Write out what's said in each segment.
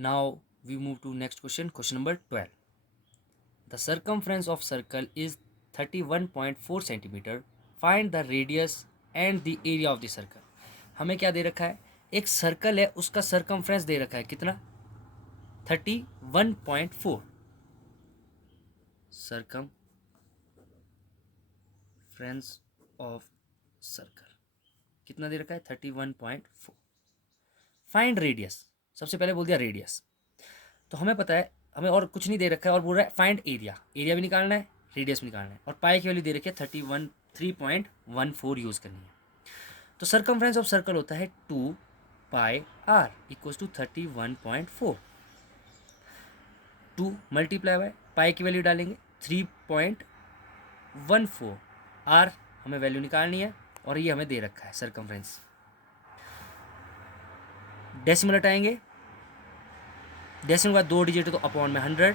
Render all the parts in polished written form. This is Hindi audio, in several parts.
Now we move to next question. Question number 12. The circumference of circle is 31.4 centimeter. Find the radius and the area of the circle. हमें क्या दे रखा है, एक सर्कल है, उसका सर्कमफ्रेंस दे रखा है कितना, 31.4। सर्कमफ्रेंस ऑफ सर्कल कितना दे रखा है, 31.4। फाइंड रेडियस, सबसे पहले बोल दिया रेडियस, तो हमें पता है हमें और कुछ नहीं दे रखा है, और बोल रहा है फाइंड एरिया, एरिया भी निकालना है, रेडियस भी निकालना है, और पाई की वैल्यू दे रखी है 3.14 यूज़ करनी है। तो सर्कमफ्रेंस ऑफ सर्कल होता है 2 pi R equals to 31.4। 2 multiply by pi की वैल्यू डालेंगे 3.14, आर हमें वैल्यू निकालनी है, और ये हमें दे रखा है सर्कमफ्रेंस। डेसिमल हटाएंगे, डेसिमल का 2 डिजिट है तो अपॉन में 100,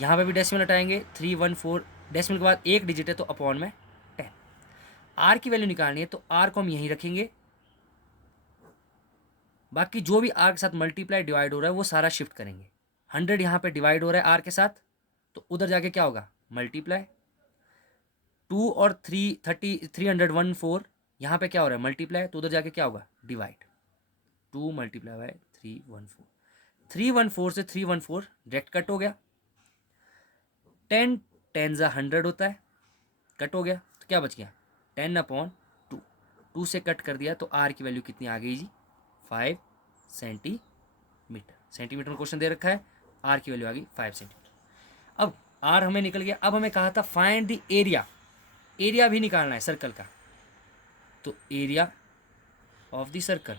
यहाँ पे भी डेसिमल हटाएंगे 314, डेसिमल के बाद 1 डिजिट है तो अपॉन में 10। आर की वैल्यू निकालनी है तो आर को हम यहीं रखेंगे, बाकी जो भी आर के साथ मल्टीप्लाई डिवाइड हो रहा है वो सारा शिफ्ट करेंगे। 100 यहाँ पे डिवाइड हो रहा है आर के साथ, तो उधर जाके क्या होगा, मल्टीप्लाई। 2 और 314 यहाँ पे क्या हो रहा है, मल्टीप्लाई, तो उधर जाके क्या होगा, डिवाइड। 2 मल्टीप्लाई बाय 314, 314 से 314 डायरेक्ट कट हो गया। 10 10 जा 100 होता है, कट हो गया, तो क्या बच गया, 10/2। 2 से कट कर दिया तो आर की वैल्यू कितनी आ गई जी, 5 सेंटीमीटर। सेंटीमीटर में क्वेश्चन दे रखा है, आर की वैल्यू आ गई 5 सेंटीमीटर। अब आर हमें निकल गया, अब हमें कहा था फाइंड द एरिया, एरिया भी निकालना है सर्कल का। तो एरिया ऑफ द सर्कल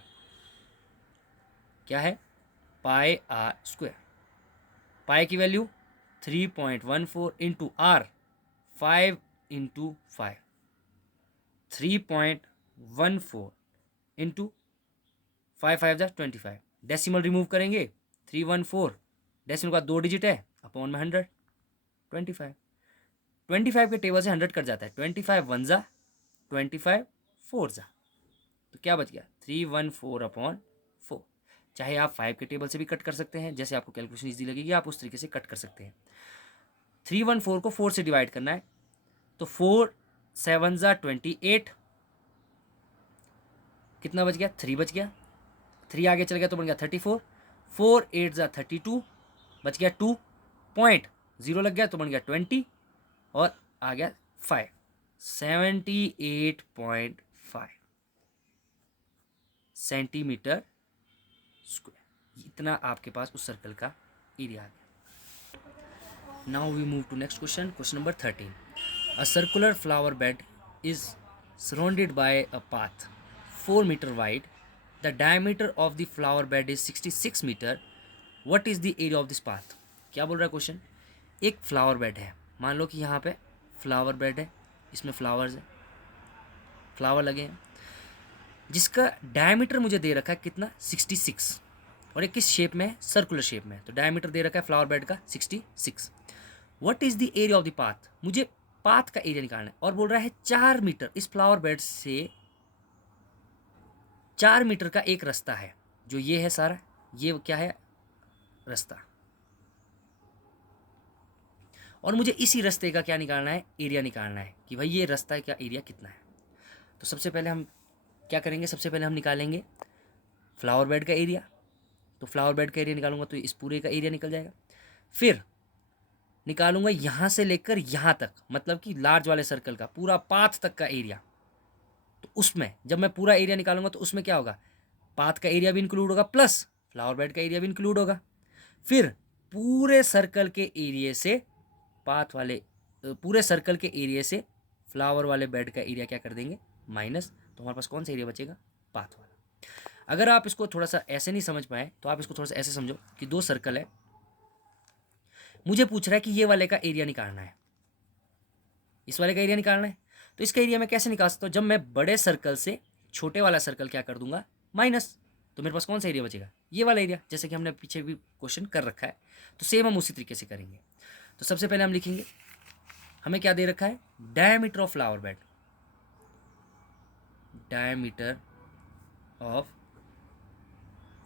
क्या है, पाई आर स्क्वायर। पाई की value 3.14 into R, 5 into 5, 3.14 into 5 5 जा 25। डेसिमल रिमूव करेंगे, 314 डेसिमल का 2 डिजिट है, अपॉन में 100, 25। 25 के टेबल से 100 कट जाता है, 25 1 जा 25 4 जा, तो क्या बच गया, 314/4। चाहे आप 5 के टेबल से भी कट कर सकते हैं, जैसे आपको कैलकुलेशन ईजी लगेगी आप उस तरीके से कट कर सकते हैं। 314 को 4 से डिवाइड करना है, तो 4 7 जा 28, कितना बच गया, 3 बच गया, 3 आगे चल गया तो बन गया 34, 4 8 जा 32, बच गया 2 पॉइंट, 0 लग गया तो बन गया 20, और आ गया 5, 78.5 सेंटीमीटर स्क्वायर। इतना आपके पास उस सर्कल का एरिया आ गया। Now we move to next question, question number 13। A circular flower bed is surrounded by a path 4 metre wide, the diameter of the flower bed is 66 metre, what is the area of this path. क्या बोल रहा है क्वेश्चन, एक फ्लावर बेड है, मान लो कि यहाँ पे फ्लावर बेड है, इसमें फ्लावर्स है, फ्लावर लगे हैं, जिसका डायमीटर मुझे दे रखा है कितना, 66, और एक किस शेप में है, सर्कुलर शेप में है, तो डायमीटर दे रखा है फ्लावर बेड का 66। What is the area of the path, मुझे पाथ का एरिया निकालना है, और बोल रहा है 4 मीटर, इस फ्लावर बेड से 4 मीटर का एक रास्ता है, जो ये है सारा, ये क्या है रास्ता, और मुझे इसी रास्ते का क्या निकालना है, एरिया निकालना है, कि भाई ये रास्ता का एरिया कितना है। तो सबसे पहले हम क्या करेंगे, सबसे पहले हम निकालेंगे फ्लावर बेड का एरिया, तो फ्लावर बेड का एरिया निकालूंगा तो इस पूरे का एरिया निकल जाएगा। फिर निकालूंगा यहाँ से लेकर यहाँ तक, मतलब कि लार्ज वाले सर्कल का पूरा पाथ तक का एरिया, तो उसमें जब मैं पूरा एरिया निकालूंगा तो उसमें क्या होगा, पाथ का एरिया भी इंक्लूड होगा प्लस फ्लावर बेड का एरिया भी इंक्लूड होगा। फिर पूरे सर्कल के एरिया से पाथ वाले, पूरे सर्कल के एरिया से फ्लावर वाले बेड का एरिया क्या कर देंगे, माइनस, तो हमारे पास कौन सा एरिया बचेगा, पाथ वाला। अगर आप इसको थोड़ा सा ऐसे नहीं समझ पाए तो आप इसको थोड़ा सा ऐसे समझो कि 2 सर्कल है, मुझे पूछ रहा है कि ये वाले का एरिया निकालना है, इस वाले का एरिया निकालना है, तो इसका एरिया मैं कैसे निकाल सकता हूँ, जब मैं बड़े सर्कल से छोटे वाला सर्कल क्या कर दूंगा, माइनस, तो मेरे पास कौन सा एरिया बचेगा, ये वाला एरिया, जैसे कि हमने पीछे भी क्वेश्चन कर रखा है, तो सेम हम उसी तरीके से करेंगे। तो सबसे पहले हम लिखेंगे, हमें क्या दे रखा है, diameter of flower bed, diameter of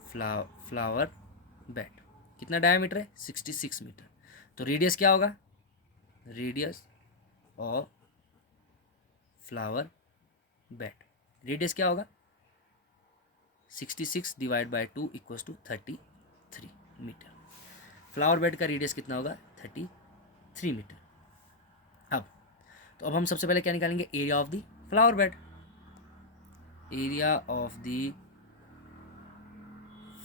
flower bed कितना डायमीटर है 66 मीटर। तो रेडियस क्या होगा, radius of flower bed, radius क्या होगा 66 divide by 2 equals to 33 metre. Flower bed का रेडियस कितना होगा 33 मीटर। अब हम सबसे पहले क्या निकालेंगे, area of the flower bed. Area of the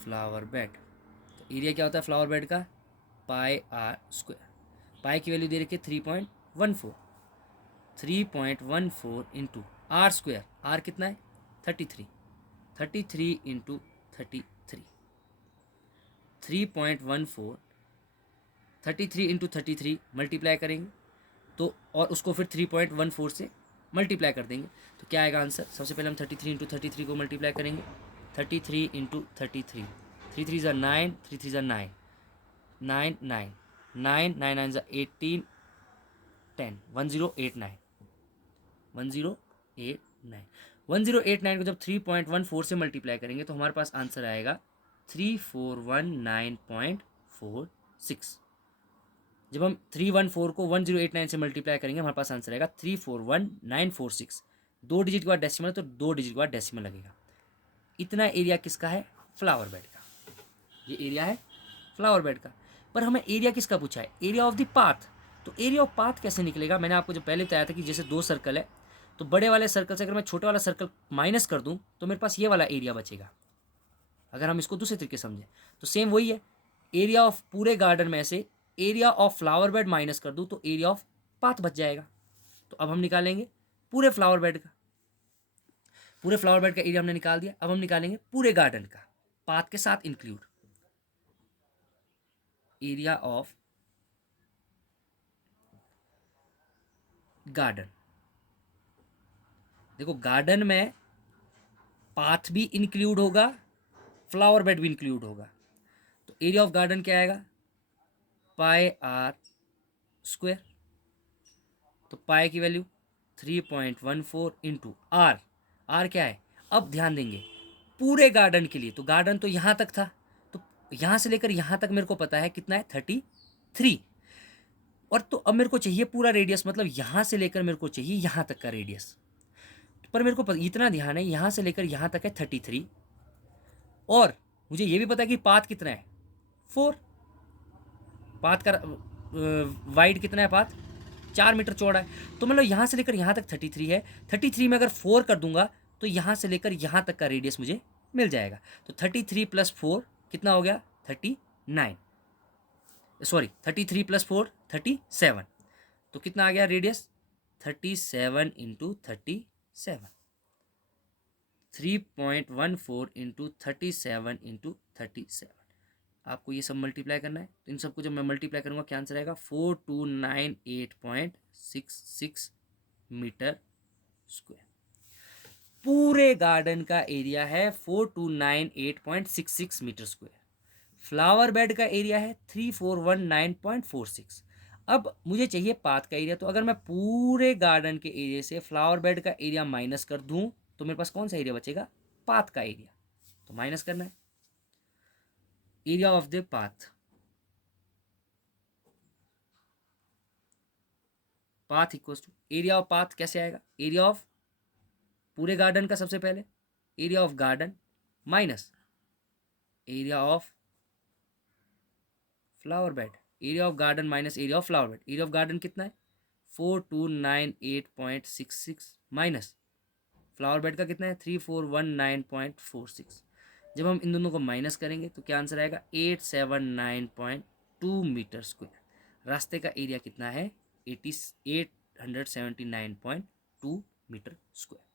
flower bed, तो एरिया क्या होता है फ्लावर बेड का, पाई आर स्क्वायर। पाई की वैल्यू दे रखी है 3.14, 3.14 इंटू आर स्क्वायर, आर कितना है 33, 33 इंटू 33, 3.14, 33 इंटू 33 मल्टीप्लाई करेंगे तो, और उसको फिर 3.14 से मल्टीप्लाई कर देंगे तो क्या आएगा आंसर। सबसे पहले हम 33 इंटू 33 को मल्टीप्लाई करेंगे, 33 इंटू 33, 3 3 ज़ा 9, 3 3 ज़ा 9, 9 9 9 9 9 ज़ा 18 10, 1089, 1089, 1089 को जब 3.14 से मल्टीप्लाई करेंगे तो हमारे पास आंसर आएगा 3419.46। जब हम 314 को 1089 से मल्टीप्लाई करेंगे हमारे पास आंसर आएगा 341946। 2 डिजिट के बाद डेसिमल तो 2 डिजिट के बाद डेसिमल लगेगा। इतना एरिया किसका है, फ्लावर बेड का। ये एरिया है फ्लावर बेड का। पर हमें एरिया किसका पूछा है, एरिया ऑफ द पाथ। तो एरिया ऑफ पाथ कैसे निकलेगा, मैंने आपको जो पहले बताया था कि जैसे 2 सर्कल है तो बड़े वाले सर्कल से अगर मैं छोटे वाला सर्कल माइनस कर दूं तो मेरे पास ये वाला एरिया बचेगा। अगर हम इसको दूसरे तरीके समझें तो सेम वही है, एरिया ऑफ पूरे गार्डन में से area of flower bed minus कर दूं तो एरिया ऑफ पाथ बच जाएगा। तो अब हम निकालेंगे पूरे फ्लावर बेड का, पूरे फ्लावर बेड का एरिया हमने निकाल दिया। अब हम निकालेंगे पूरे गार्डन का, पाथ के साथ इंक्लूड, एरिया ऑफ गार्डन। देखो गार्डन में पाथ भी इंक्लूड होगा, फ्लावर बेड भी इंक्लूड होगा। तो एरिया ऑफ गार्डन क्या आएगा, पाई आर स्क्वायर। तो पाई की वैल्यू 3.14 इंटू आर, आर क्या है, अब ध्यान देंगे पूरे गार्डन के लिए, तो गार्डन तो यहाँ तक था, तो यहाँ से लेकर यहाँ तक मेरे को पता है कितना है 33, और तो अब मेरे को चाहिए पूरा रेडियस, मतलब यहाँ से लेकर मेरे को चाहिए यहाँ तक का रेडियस। पर मेरे को इतना ध्यान है यहाँ से लेकर यहाँ तक है 33, और मुझे ये भी पता है कि पाथ कितना है 4, पाथ का वाइड कितना है, पाथ 4 मीटर चौड़ा है। तो मतलब यहाँ से लेकर यहाँ तक 33 है, 33 में अगर 4 कर दूंगा तो यहाँ से लेकर यहाँ तक का रेडियस मुझे मिल जाएगा। तो 33 प्लस 4 कितना हो गया 39, सॉरी 33 प्लस 4 37, तो कितना आ गया रेडियस 37 इंटू 37, 3.14 इंटू 37 इंटू 37। आपको ये सब मल्टीप्लाई करना है, तो इन सबको जब मैं मल्टीप्लाई करूँगा क्या आंसर आएगा 4298.66 मीटर स्क्वायर। पूरे गार्डन का एरिया है 4298.66 मीटर स्क्वायर। फ्लावर बेड का एरिया है 3419.46। अब मुझे चाहिए पाथ का एरिया, तो अगर मैं पूरे गार्डन के एरिया से फ्लावर बेड का एरिया माइनस कर दूं तो मेरे पास कौन सा एरिया बचेगा, पाथ का एरिया। तो माइनस करना है area of the path, path equals to area of path कैसे आएगा, एरिया ऑफ पूरे गार्डन का सबसे पहले, area of garden minus area of flower bed, area of garden minus area of flower bed. Area of garden कितना है 4298.66 माइनस फ्लावर बेड का कितना है 3419.46। जब हम इन दोनों को माइनस करेंगे तो क्या आंसर आएगा 879.2 मीटर स्क्वायर। रास्ते का एरिया कितना है 879.2 मीटर स्क्वायर।